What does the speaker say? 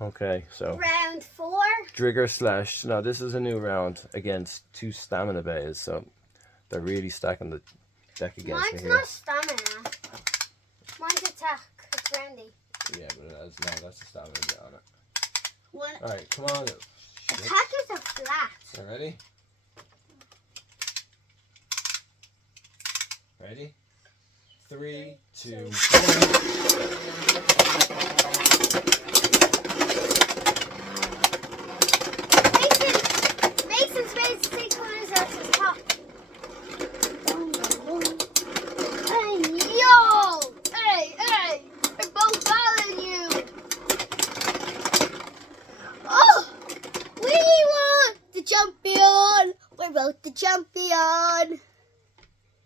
Okay, so Round 4. Drigger slash. Now this is a new round against 2 stamina bays, so they're really stacking the deck against Mine's me here. not stamina. Mine's attack. It's roundy. Yeah, but it has, no, that's the stamina bit on it. What? Alright, come on. Attack is a flat. You ready? Ready? 3, 2, 1.